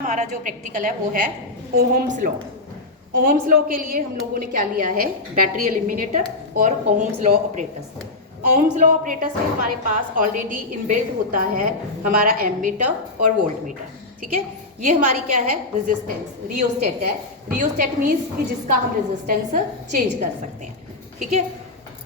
हमारा जो प्रैक्टिकल है वो है ओहम्स लॉ। ओहम्स लॉ के लिए हम लोगों ने क्या लिया है, बैटरी एलिमिनेटर और Ohm's law operators. Ohm's law operators में हमारे पास ऑलरेडी इनबिल्ट होता है हमारा एमीटर और वोल्ट मीटर। ठीक है, ये हमारी क्या है, रेजिस्टेंस रियोस्टेट है। रियोस्टेट मीन्स कि जिसका हम रेजिस्टेंस चेंज कर सकते हैं। ठीक है,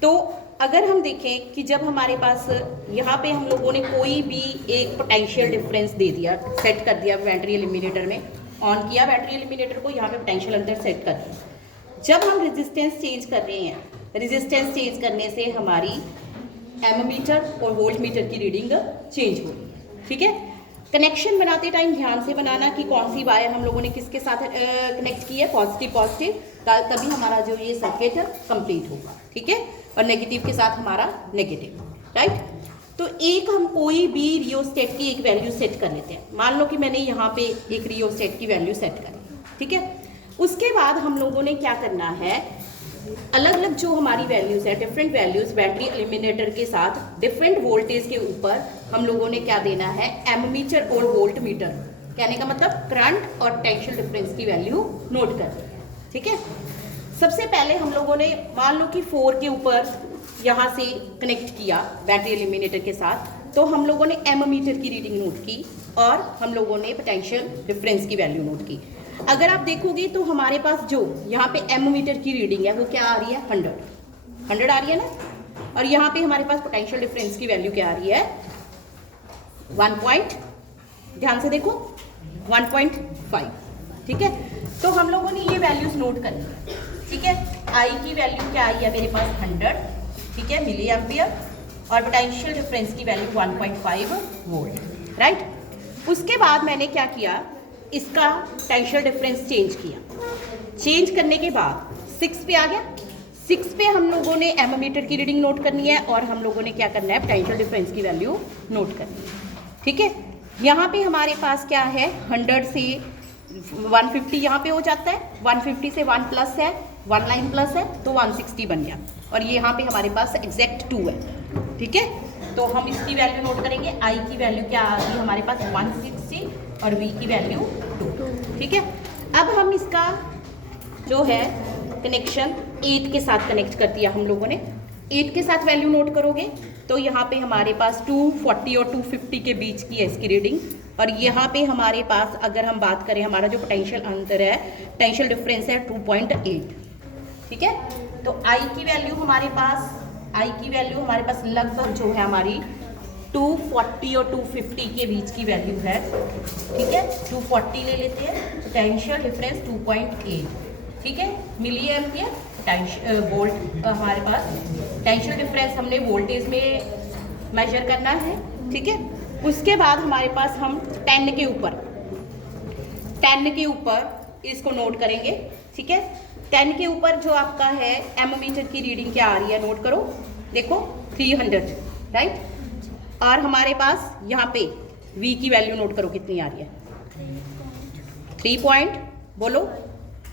तो अगर हम देखें कि जब हमारे पास यहाँ पे हम लोगों ने कोई भी एक पोटेंशियल डिफरेंस दे दिया, सेट कर दिया बैटरी एलिमिनेटर में, ऑन किया बैटरी एलिमिनेटर को, यहाँ पे पोटेंशियल अंदर सेट कर दिया। जब हम रेजिस्टेंस चेंज कर रहे हैं, रेजिस्टेंस चेंज करने से हमारी एमीटर और वोल्ट मीटर की रीडिंग चेंज हो रही है। ठीक है, कनेक्शन बनाते टाइम ध्यान से बनाना कि कौन सी वायर हम लोगों ने किसके साथ कनेक्ट की है, पॉजिटिव पॉजिटिव, तभी हमारा जो ये सर्किट कंप्लीट होगा। ठीक है, और नेगेटिव के साथ हमारा नेगेटिव, राइट। तो एक हम कोई भी रियोस्टेट की एक वैल्यू सेट कर लेते हैं। मान लो कि मैंने यहाँ पे एक रियोस्टेट की वैल्यू सेट करी। ठीक है, उसके बाद हम लोगों ने क्या करना है, अलग अलग जो हमारी वैल्यूज है, डिफरेंट वैल्यूज बैटरी एलिमिनेटर के साथ डिफरेंट वोल्टेज के ऊपर हम लोगों ने क्या देना है, एमीटर और वोल्ट मीटर। कहने का मतलब करंट और पोटेंशियल डिफरेंस की वैल्यू नोट कर। ठीक है, सबसे पहले हम लोगों ने मान लो कि 4 के ऊपर यहाँ से कनेक्ट किया बैटरी एलिमिनेटर के साथ, तो हम लोगों ने एमीटर की रीडिंग नोट की और हम लोगों ने पोटेंशियल डिफरेंस की वैल्यू नोट की। अगर आप देखोगे तो हमारे पास जो यहाँ पे एमीटर की रीडिंग है वो क्या आ रही है, 100 आ रही है ना, और यहाँ पे हमारे पास पोटेंशियल डिफरेंस की वैल्यू क्या आ रही है, 1 ध्यान से देखो 1.5। ठीक है, तो हम लोगों ने ये वैल्यूज नोट कर ली। ठीक है, आई की वैल्यू क्या आई है मेरे पास 100, ठीक है, मिली एम्पियर, और पोटेंशियल डिफरेंस की वैल्यू 1.5 वोल्ट, राइट। उसके बाद मैंने क्या किया, इसका पोटेंशियल डिफरेंस चेंज किया। चेंज करने के बाद 6 पे आ गया। 6 पे हम लोगों ने एमीटर की रीडिंग नोट करनी है और हम लोगों ने क्या करना है, पोटेंशियल डिफरेंस की वैल्यू नोट करनी है। ठीक है, यहाँ पे हमारे पास क्या है, 100 से 150 यहाँ पे हो जाता है, 150 से 1 प्लस है, 1 लाइन प्लस है, तो 160 बन गया, और ये यहाँ पे हमारे पास एग्जैक्ट 2 है। ठीक है, तो हम इसकी वैल्यू नोट करेंगे। आई की वैल्यू क्या आ गई हमारे पास 160 और वी की वैल्यू 2। ठीक है, अब हम इसका जो है कनेक्शन 8 के साथ कनेक्ट कर दिया हम लोगों ने। 8 के साथ वैल्यू नोट करोगे तो यहाँ पे हमारे पास 240 और 250 के बीच की है इसकी रीडिंग, और यहाँ पे हमारे पास अगर हम बात करें हमारा जो पोटेंशियल अंतर है, पोटेंशियल डिफरेंस है 2.8। ठीक है, तो आई की वैल्यू हमारे पास लगभग जो है हमारी 240 और 250 के बीच की वैल्यू है। ठीक है, 240 ले लेते हैं, पोटेंशियल डिफरेंस 2.8। ठीक है, मिली एम्पियर वोल्ट, हमारे पास पोटेंशियल डिफरेंस हमने वोल्टेज में मेजर करना है। ठीक है, उसके बाद हमारे पास हम 10 के ऊपर इसको नोट करेंगे। ठीक है, 10 के ऊपर जो आपका है एमीटर की रीडिंग क्या आ रही है, नोट करो, देखो 300, राइट। और हमारे पास यहाँ पे V की वैल्यू नोट करो कितनी आ रही है, 3 पॉइंट, बोलो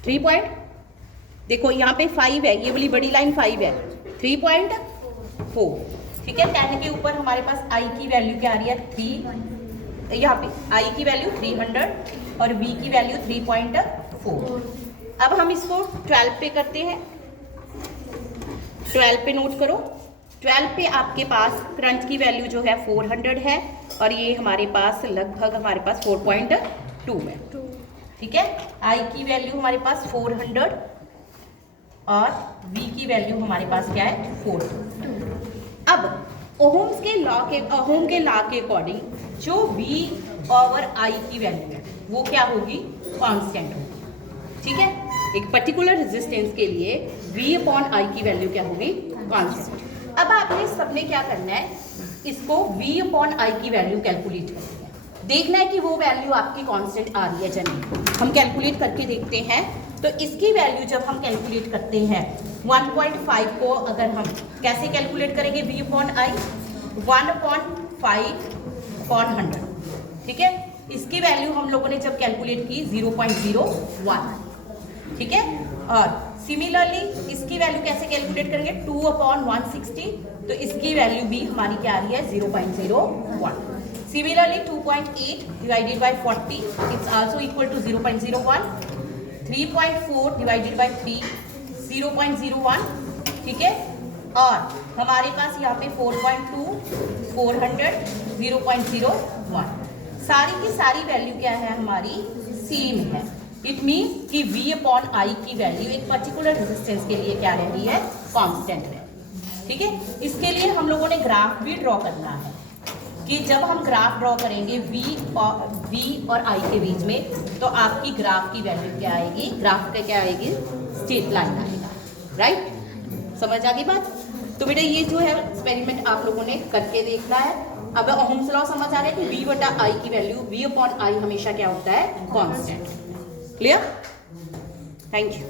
3 पॉइंट, देखो यहाँ पे 5 है, ये वाली बड़ी लाइन 5 है, 3.4। ठीक है, 10 के ऊपर हमारे पास I की वैल्यू क्या आ रही है, 3, यहाँ पे I की वैल्यू 300 और V की वैल्यू 3.4। अब हम इसको 12 पे करते हैं। 12 पे नोट करो, 12 पे आपके पास करंट की वैल्यू जो है 400 है, और ये हमारे पास लगभग हमारे पास 4.2 है। ठीक है, I की वैल्यू हमारे पास 400 और V की वैल्यू हमारे पास क्या है, 4। अब ओहम के लॉ के अकॉर्डिंग जो V ओवर I की वैल्यू है वो क्या होगी, कांस्टेंट होगी। ठीक है, एक पर्टिकुलर रेजिस्टेंस के लिए V अपॉन I की वैल्यू क्या होगी, कांस्टेंट। अब आपने सबने क्या करना है, इसको V अपॉन I की वैल्यू कैलकुलेट करनी है, देखना है कि वो वैल्यू आपकी कांस्टेंट आ रही है या नहीं। हम कैलकुलेट करके देखते हैं। तो इसकी वैल्यू जब हम कैलकुलेट करते हैं 1.5 को, अगर हम कैसे कैलकुलेट करेंगे, V अपॉन I 1/5 अपॉन 100। ठीक है, इसकी वैल्यू हम लोगों ने जब कैलकुलेट की 0.01। ठीक है, और सिमिलरली इसकी वैल्यू कैसे कैलकुलेट करेंगे, 2/160, तो इसकी वैल्यू भी हमारी क्या आ रही है, 0.01। Similarly, 2.8 divided by 40, it's also equal to 0.01. 3.4 divided by 3, 0.01. ठीक है, और हमारे पास यहाँ पे 4.2, 400, 0.01. सारी की सारी वैल्यू क्या है हमारी, सेम है. इट मीन्स कि V अपॉन I की वैल्यू एक पर्टिकुलर रेजिस्टेंस के लिए क्या रह रही है, कांस्टेंट है. ठीक है, इसके लिए हम लोगों ने ग्राफ भी ड्रॉ करना है कि जब हम ग्राफ ड्रॉ करेंगे V और I के बीच में, तो आपकी ग्राफ की वैल्यू क्या आएगी, ग्राफ का क्या आएगी, स्ट्रेट लाइन आएगा. राइट, समझ आ गई बात. तो बेटा ये जो है एक्सपेरिमेंट आप लोगों ने करके देखना है. अब ओहम्स लॉ समझ आ रहा है कि V बटा I की वैल्यू, V अपॉन I हमेशा क्या होता है, कांस्टेंट. क्लियर? Thank you.